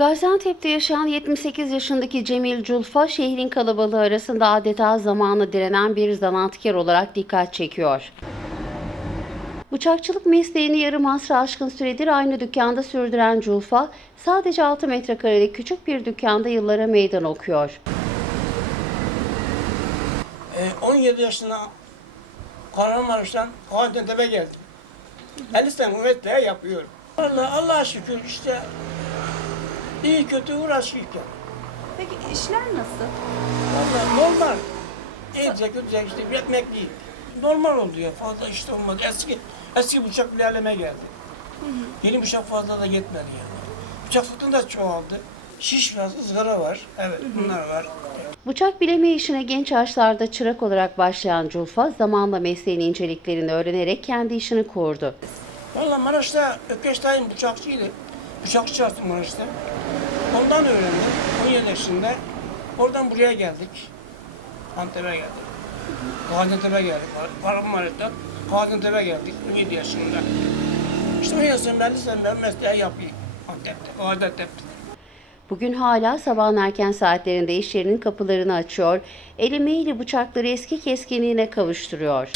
Gaziantep'te yaşayan 78 yaşındaki Cemil Culfa, şehrin kalabalığı arasında adeta zamanla direnen bir zanaatkar olarak dikkat çekiyor. Bıçakçılık mesleğini yarım asra aşkın süredir aynı dükkanda sürdüren Culfa, sadece 6 metrekarelik küçük bir dükkanda yıllara meydan okuyor. Ee, 17 yaşında Kahramanmaraş'tan Gaziantep'e geldim. 50 sene üniversite yapıyorum. Allah Allah'a şükür işte iyi kötü uğraşırken. Peki işler nasıl? Vallahi normal. İyice kötüce işte üretmek değil. Normal oldu ya fazla işte olmadı. Eski eski bıçak bile eleme geldi. Yeni bıçak fazla da gitmedi yani. Bıçak fıtığın da çoğaldı. Şiş var, ızgara var. Evet bunlar var. Bıçak bileme işine genç yaşlarda çırak olarak başlayan Culfa, zamanla mesleğin inceliklerini öğrenerek kendi işini kurdu. Valla Maraş'ta Ökeş dayım bıçakçıydı. Çalıştım Maraş'ta. Ondan öğrendim 17 yaşında. Oradan buraya geldik. Antep'e geldik. Gaziantep'e geldik. Kahramanmaraş'tan Gaziantep'e geldik 17 yaşında. İşte 17 yaşında 50 sene ben mesleği yapayım. Antep'te, Gaziantep'te. Bugün hala sabahın erken saatlerinde iş yerinin kapılarını açıyor, el emeğiyle bıçakları eski keskinliğine kavuşturuyor.